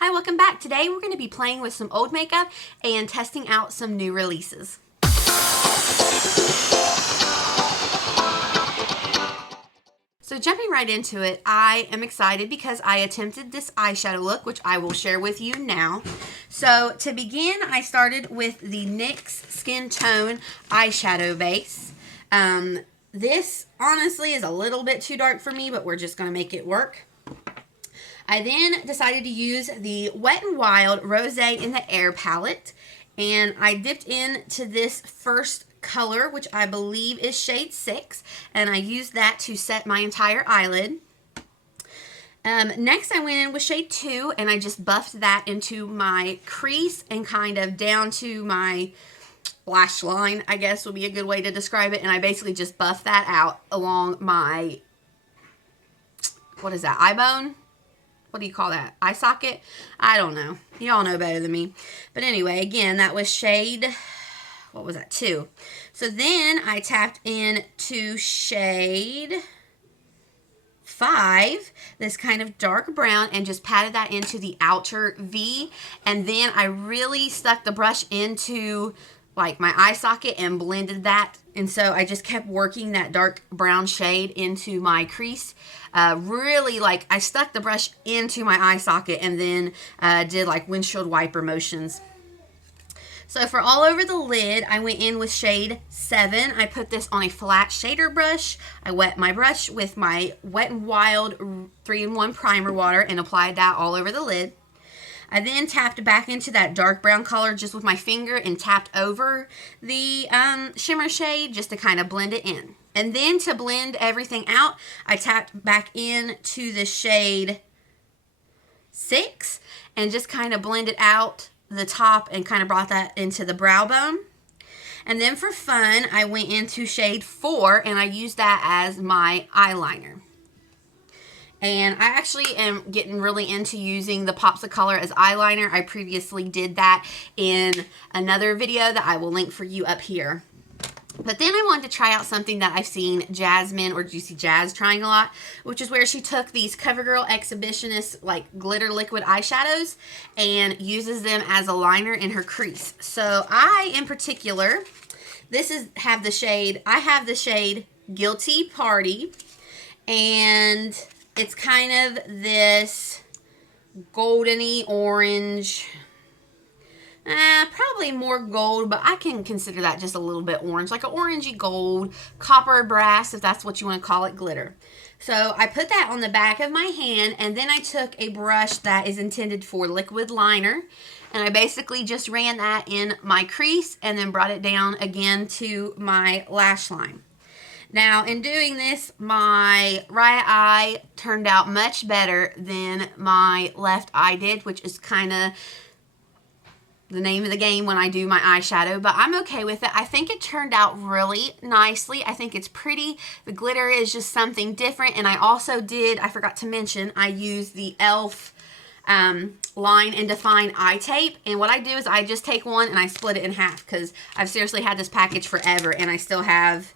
Hi, welcome back. Today we're going to be playing with some old makeup and testing out some new releases. So jumping right into it, I am excited because I attempted this eyeshadow look, which I will share with you now. So to begin, I started with the NYX Skin Tone eyeshadow base. This honestly is a little bit too dark for me, but we're just going to make it work. I then decided to use the Wet n Wild Rosé in the Air palette, and I dipped into this first color, which I believe is shade 6, and I used that to set my entire eyelid. Next I went in with shade 2, and I just buffed that into my crease and kind of down to my lash line, I guess would be a good way to describe it, and I basically just buffed that out along my, what is that, eye bone? What do you call that? Eye socket? I don't know. Y'all know better than me. But anyway, again, that was shade, what was that, 2. So then I tapped into shade 5, this kind of dark brown, and just patted that into the outer V. And then I really stuck the brush into like my eye socket and blended that. And so I just kept working that dark brown shade into my crease. Really, like, I stuck the brush into my eye socket and then did like windshield wiper motions. So for all over the lid, I went in with shade 7. I put this on a flat shader brush. I wet my brush with my Wet n Wild 3-in-1 primer water and applied that all over the lid. I then tapped back into that dark brown color just with my finger and tapped over the shimmer shade just to kind of blend it in. And then to blend everything out, I tapped back into the shade 6 and just kind of blended out the top and kind of brought that into the brow bone. And then for fun, I went into shade 4 and I used that as my eyeliner. And I actually am getting really into using the pops of color as eyeliner. I previously did that in another video that I will link for you up here. But then I wanted to try out something that I've seen Jasmine or Juicy Jazz trying a lot, which is where she took these CoverGirl Exhibitionist like glitter liquid eyeshadows and uses them as a liner in her crease. So I, in particular, I have the shade Guilty Party, and it's kind of this goldeny orange, probably more gold, but I can consider that just a little bit orange, like an orangey gold, copper brass, if that's what you want to call it, glitter. So I put that on the back of my hand, and then I took a brush that is intended for liquid liner, and I basically just ran that in my crease and then brought it down again to my lash line. Now, in doing this, my right eye turned out much better than my left eye did, which is kind of the name of the game when I do my eyeshadow, but I'm okay with it. I think it turned out really nicely. I think it's pretty. The glitter is just something different, and I also I forgot to mention, I used the e.l.f. Line and Define eye tape, and what I do is I just take one and I split it in half because I've seriously had this package forever, and I still have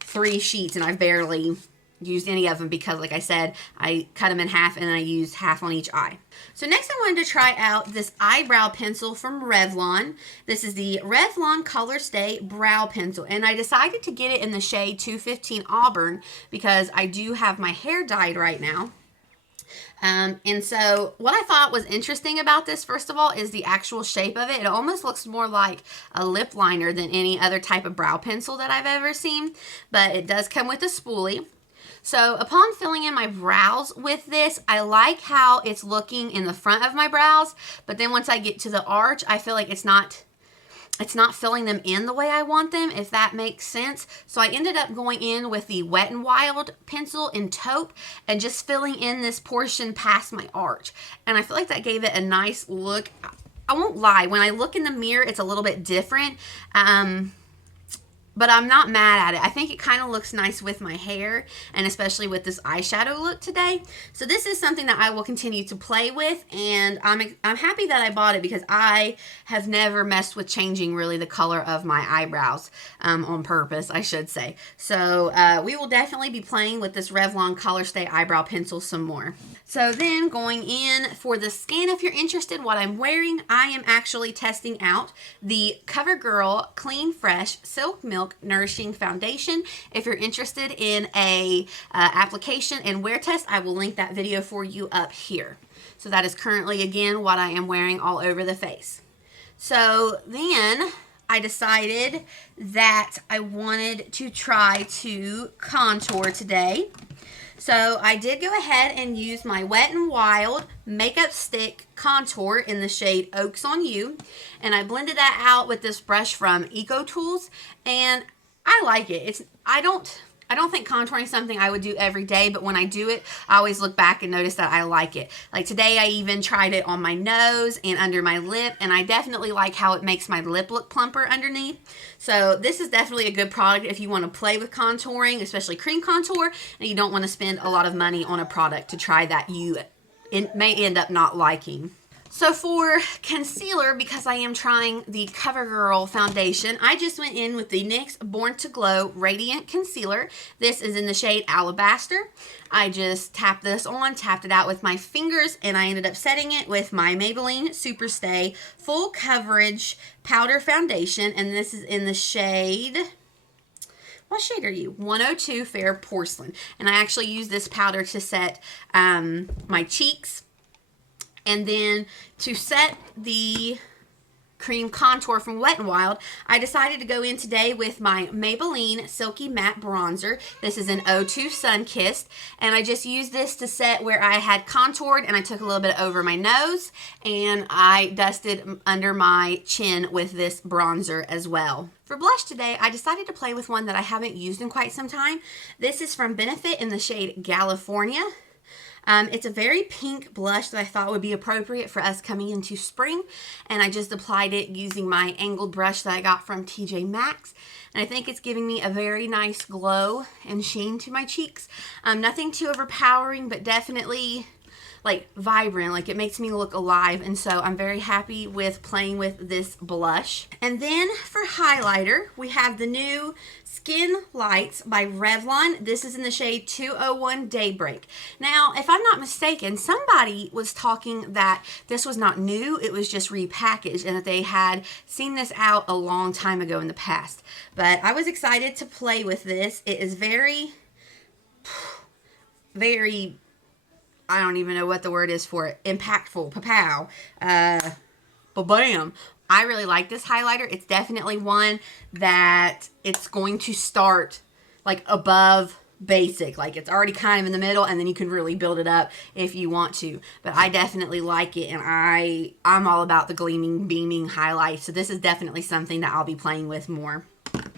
3 sheets, and I've barely used any of them because, like I said, I cut them in half and I used half on each eye. So next I wanted to try out this eyebrow pencil from Revlon. This is the Revlon Colorstay Brow Pencil, and I decided to get it in the shade 215 Auburn because I do have my hair dyed right now. And so what I thought was interesting about this, first of all, is the actual shape of it. It almost looks more like a lip liner than any other type of brow pencil that I've ever seen, but it does come with a spoolie. So upon filling in my brows with this, I like how it's looking in the front of my brows, but then once I get to the arch, I feel like it's not filling them in the way I want them, if that makes sense. So I ended up going in with the Wet n Wild pencil in taupe and just filling in this portion past my arch. And I feel like that gave it a nice look. I won't lie, when I look in the mirror, it's a little bit different. but I'm not mad at it. I think it kind of looks nice with my hair, and especially with this eyeshadow look today. So this is something that I will continue to play with, and I'm happy that I bought it because I have never messed with changing really the color of my eyebrows on purpose, I should say. So we will definitely be playing with this Revlon Colorstay eyebrow pencil some more. So then going in for the skin, if you're interested what I'm wearing, I am actually testing out the CoverGirl Clean Fresh Silk Milk Nourishing Foundation. If you're interested in a application and wear test, I will link that video for you up here. So that is currently, again, what I am wearing all over the face. So then I decided that I wanted to try to contour today. So I did go ahead and use my Wet n Wild Makeup Stick Contour in the shade Oaks on You. And I blended that out with this brush from Eco Tools. And I like it. I don't think contouring is something I would do every day, but when I do it, I always look back and notice that I like it. Like today, I even tried it on my nose and under my lip, and I definitely like how it makes my lip look plumper underneath. So this is definitely a good product if you want to play with contouring, especially cream contour, and you don't want to spend a lot of money on a product to try that you may end up not liking. So for concealer, because I am trying the CoverGirl foundation, I just went in with the NYX Born to Glow Radiant Concealer. This is in the shade Alabaster. I just tapped this on, tapped it out with my fingers, and I ended up setting it with my Maybelline Superstay Full Coverage Powder Foundation, and this is in the shade... What shade are you? 102 Fair Porcelain. And I actually use this powder to set my cheeks. And then to set the cream contour from Wet n Wild, I decided to go in today with my Maybelline Silky Matte Bronzer. This is an 02 Sunkissed, and I just used this to set where I had contoured, and I took a little bit over my nose, and I dusted under my chin with this bronzer as well. For blush today, I decided to play with one that I haven't used in quite some time. This is from Benefit in the shade Galifornia. It's a very pink blush that I thought would be appropriate for us coming into spring, and I just applied it using my angled brush that I got from TJ Maxx, and I think it's giving me a very nice glow and sheen to my cheeks. Nothing too overpowering, but definitely like vibrant, like it makes me look alive, and so I'm very happy with playing with this blush. And then for highlighter, we have the new Skin Lights by Revlon. This is in the shade 201 Daybreak. Now, if I'm not mistaken, somebody was talking that this was not new, it was just repackaged, and that they had seen this out a long time ago in the past. But I was excited to play with this. It is very, I don't even know what the word is for it, impactful, pa-pow, ba-bam. I really like this highlighter. It's definitely one that it's going to start like above basic. Like it's already kind of in the middle, and then you can really build it up if you want to. But I definitely like it, and I'm all about the gleaming, beaming highlights. So this is definitely something that I'll be playing with more.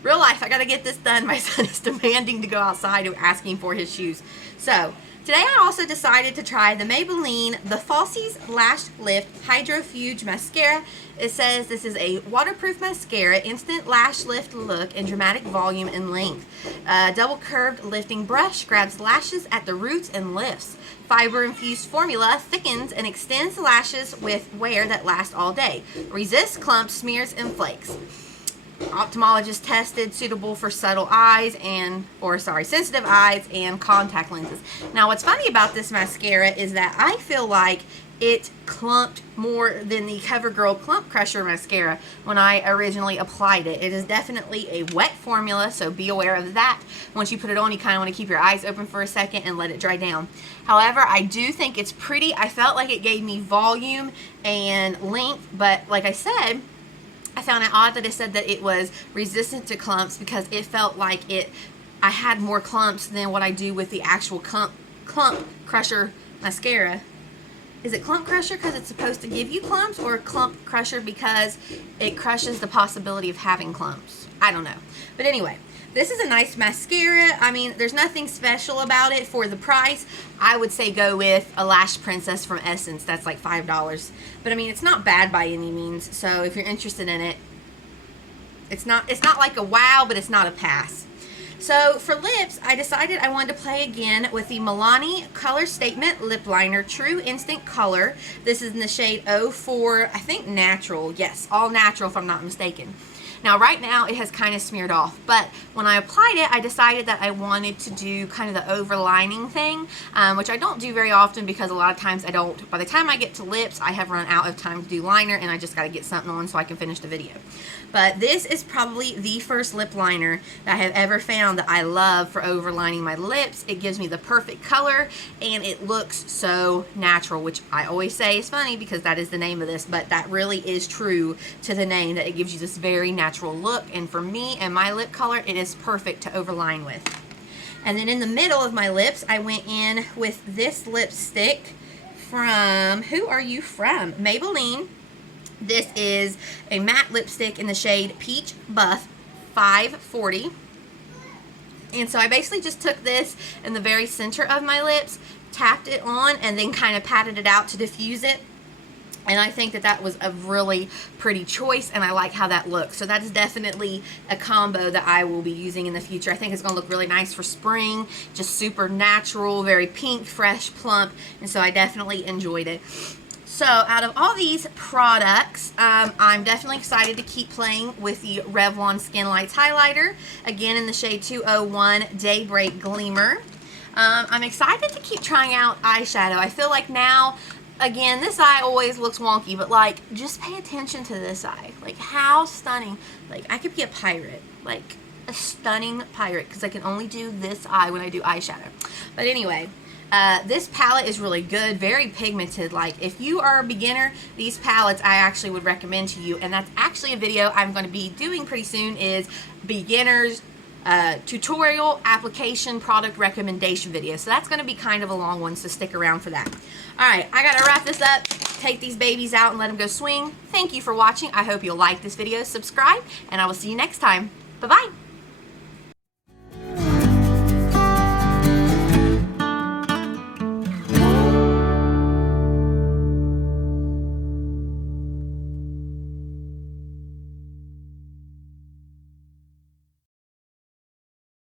Real life, I gotta get this done. My son is demanding to go outside and asking for his shoes. So today I also decided to try the Maybelline The Falsies Lash Lift Hydrofuge Mascara. It says this is a waterproof mascara, instant lash lift look, and dramatic volume and length. Double curved lifting brush grabs lashes at the roots and lifts. Fiber-infused formula thickens and extends lashes with wear that lasts all day. Resists clumps, smears, and flakes. Ophthalmologist tested, suitable for sensitive eyes and contact lenses. Now, what's funny about this mascara is that I feel like it clumped more than the CoverGirl Clump Crusher mascara when I originally applied it. It is definitely a wet formula, so be aware of that. Once you put it on, you kind of want to keep your eyes open for a second and let it dry down. However, I do think it's pretty. I felt like it gave me volume and length, but like I said, I found it odd that it said that it was resistant to clumps, because it felt like I had more clumps than what I do with the actual Clump Crusher mascara. Is it Clump Crusher because it's supposed to give you clumps, or Clump Crusher because it crushes the possibility of having clumps? I don't know. But anyway, this is a nice mascara. I mean, there's nothing special about it. For the price, I would say go with a Lash Princess from Essence. That's like $5. But I mean, it's not bad by any means. So if you're interested in it, It's not like a wow, but it's not a pass. So for lips, I decided I wanted to play again with the Milani Color Statement Lip Liner True Instant Color. This is in the shade 04, I think natural. Yes, all natural if I'm not mistaken. Now right now it has kind of smeared off, but when I applied it, I decided that I wanted to do kind of the overlining thing, which I don't do very often because a lot of times I don't. By the time I get to lips, I have run out of time to do liner and I just got to get something on so I can finish the video. But this is probably the first lip liner that I have ever found that I love for overlining my lips. It gives me the perfect color and it looks so natural, which I always say is funny because that is the name of this, but that really is true to the name, that it gives you this very natural look. And for me and my lip color, it is perfect to overline with. And then in the middle of my lips, I went in with this lipstick from, who are you from? Maybelline. This is a matte lipstick in the shade Peach Buff 540. And so I basically just took this in the very center of my lips, tapped it on, and then kind of patted it out to diffuse it. And I think that that was a really pretty choice, and I like how that looks. So that is definitely a combo that I will be using in the future. I think it's going to look really nice for spring, just super natural, very pink, fresh, plump, and so I definitely enjoyed it. So out of all these products, I'm definitely excited to keep playing with the Revlon Skin Lights Highlighter, again in the shade 201 Daybreak Gleamer. I'm excited to keep trying out eyeshadow. I feel like now, again, this eye always looks wonky, but like, just pay attention to this eye. Like, how stunning. Like, I could be a pirate. Like, a stunning pirate, because I can only do this eye when I do eyeshadow. But anyway, this palette is really good, very pigmented. Like, if you are a beginner, these palettes I actually would recommend to you, and that's actually a video I'm going to be doing pretty soon, is beginners tutorial application product recommendation video. So that's going to be kind of a long one, so stick around for that. Alright, I gotta wrap this up, take these babies out and let them go swing. Thank you for watching. I hope you'll like this video, subscribe, and I will see you next time. Bye-bye.